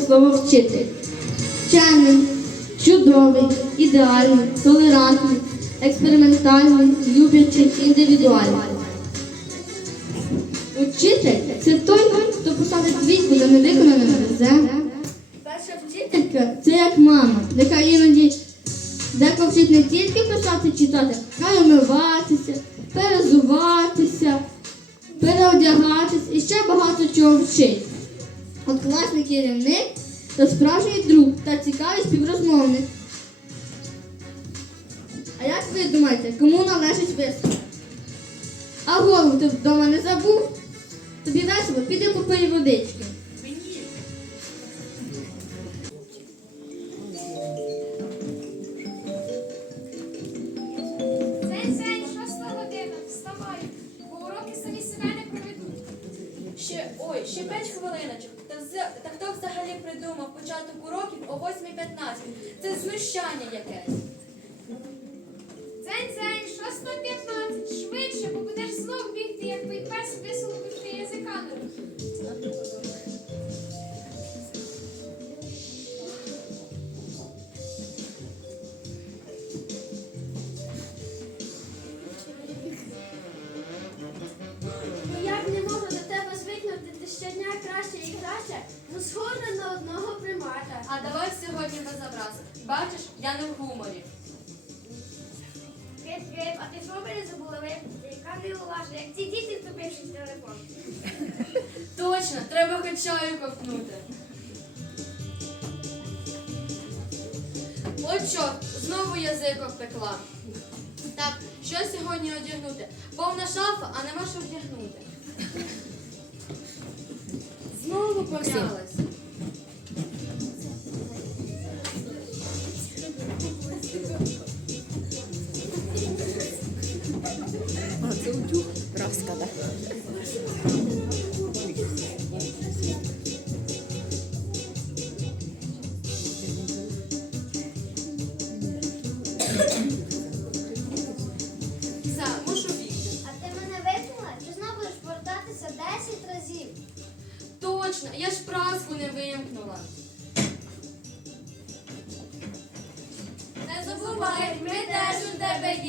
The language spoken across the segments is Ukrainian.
слово вчитель. Вчений, чудовий, ідеальний, толерантний, експериментальний, люблячий, індивідуальний. Учитель це той, хто посадить двійку за невиконаним завданням. Перша вчителька це як мама, яка іноді деколи вчить не тільки писати читати, а й умиватися, перезуватися, переодягатись і ще багато чого вчить. От класний керівник то справжній друг та цікавий співрозмовник. А як ви думаєте, кому належить виступ? А голову ти вдома не забув? Тобі весело, піди попий водички. Схоже на одного примата. А давай сьогодні без образ. Бачиш, я не в гуморі. Кип, кип, а ти що мене забула? Ви яка неуважна, як ці діти втопивши в телефон. Точно, треба хоч чаю ковтнути. От чорт, знову язик обпекла. Так, що сьогодні одягнути? Повна шафа, а нема що вдягнути. Знову пом'ялась. А, це утюг Раз, так?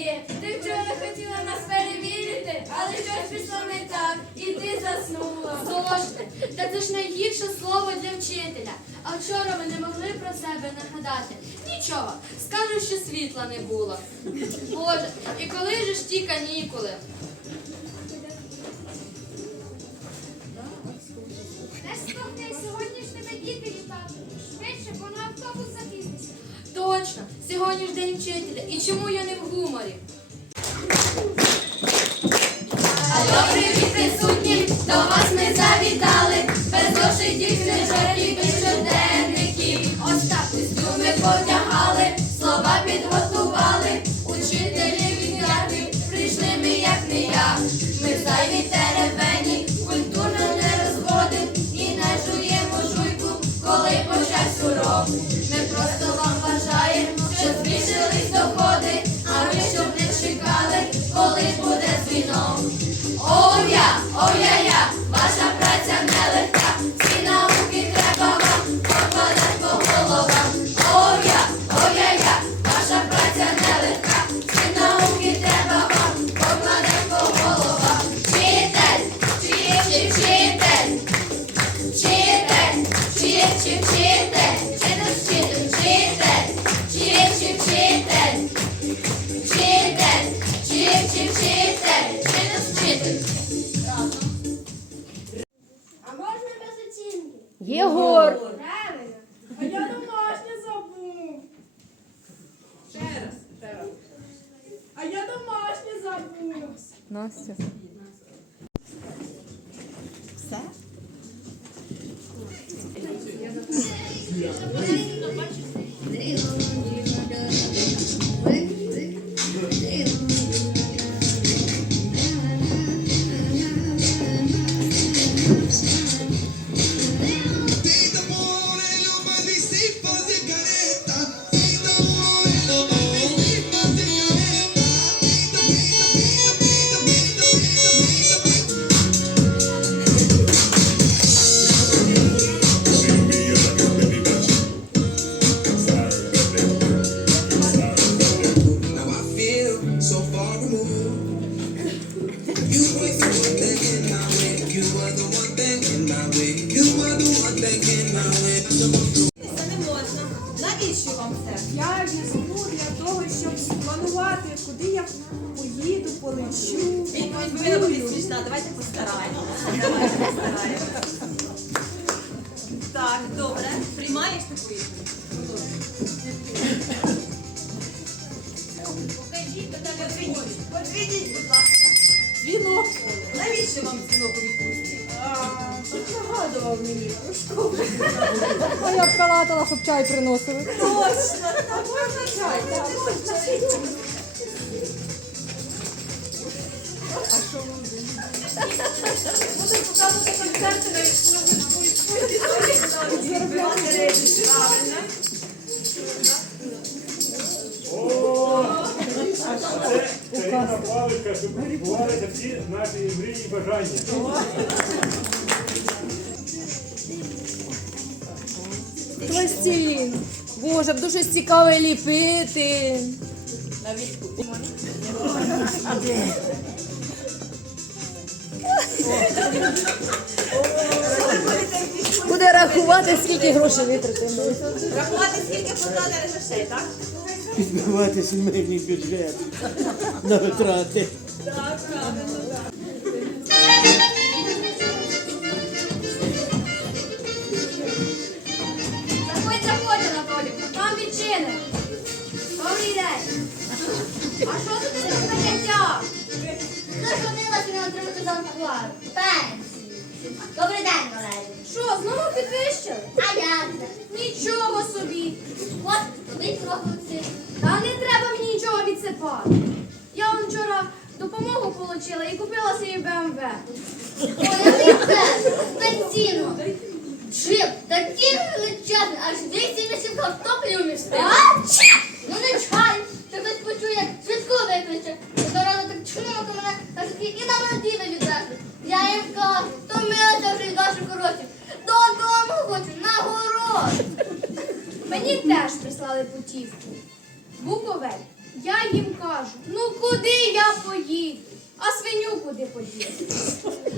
Є. Ти вчора хотіла нас перевірити, але щось пішло не так, і ти заснула. Зошти, та це ж найгірше слово для вчителя. А вчора ми не могли про себе нагадати. Нічого, скажу, що світла не було. Боже, і коли же ж ті канікули? Не стогни, сьогодні ж тебе діти вітатимуть. Швидше, бо на автобус запізнися. Точно, сьогодні ж день вчителя. І чому я не в гуморі? Yeah. Навіщо вам це? Я існув для того, щоб спланувати, куди я поїду, полечу. Давайте постараємося. Так, добре. Приймаєш таку відповідь? Покажіть, Наталя, Подведіть, будь ласка. Дзвінок. Навіщо вам дзвінок у відпустці? А, нагадував мені про школу. А я б калатала, щоб чай приносили. Точно, так можна чай. так можна. Буду показувати концерти на відпустці. Правильно. Паличка, щоб відбувалися всі наші мрії і бажання. Пластилін. Боже, буду щось цікаве ліпити. Буде рахувати, скільки грошей витратили. Рахувати, скільки потратили грошей, так? Підбивати сімейний бюджет на витрати. Заходь, заходь, Анатолій, там відчини. Добрий день. А що тут із заняття? Заходилася на отримати зарплату. Пенсію. Добрий день, Валерій. Що, знову підвищили? А як же? Нічого собі. От тобі трохи. Та не треба мені нічого відсипати. Я вам вчора допомогу отримала і купила собі БМВ. Ой, це? Пенсійно. Джип, такий величезний, аж 208 картоплі умістив. А? Ну прислали путівку. Буковель. Я їм кажу, ну куди я поїду? А свиню куди подіти?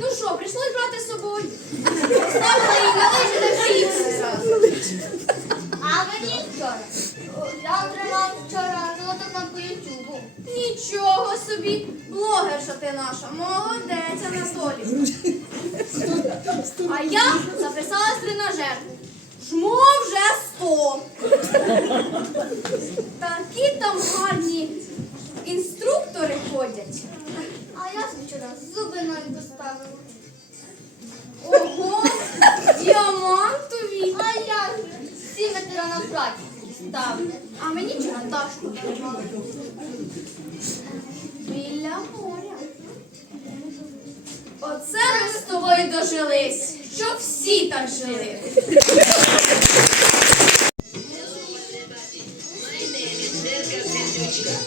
Ну що, прийшлось брати з собою. Поставила її на лижі та всіх. А мені вчора. Я отримав вчора золоту кнопку Ютубу. Нічого собі, блогерша ти наша, молодець Анатолій. А я записалась в тренажер. Жму вже сто. Такі там гарні інструктори ходять. А я вчора зуби навіть доставила. Ого, діамантові. А я ж всі ветерана праці ставлю. А мені чагаташку дарували. Біля моря. Оце ми з тобою дожились, що всі так жили.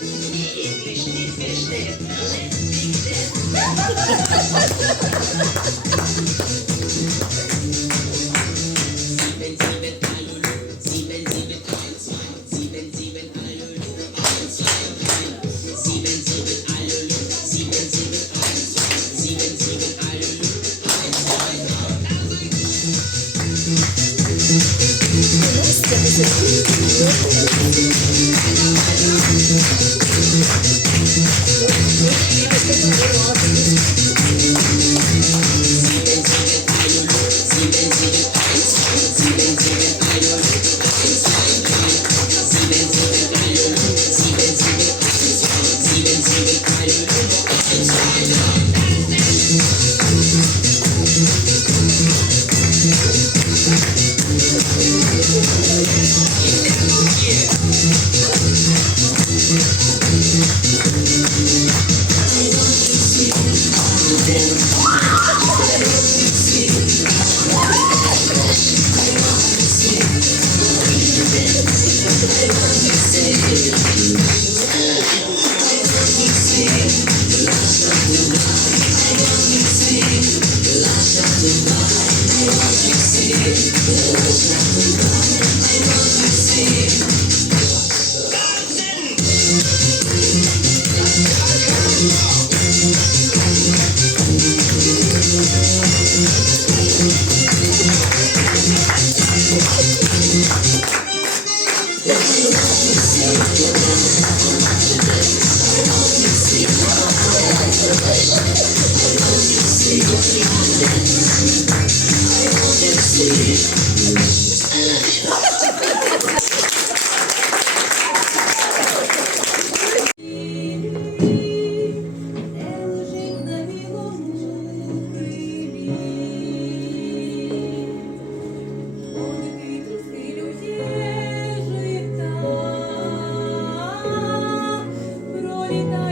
Let's be this. ahorita.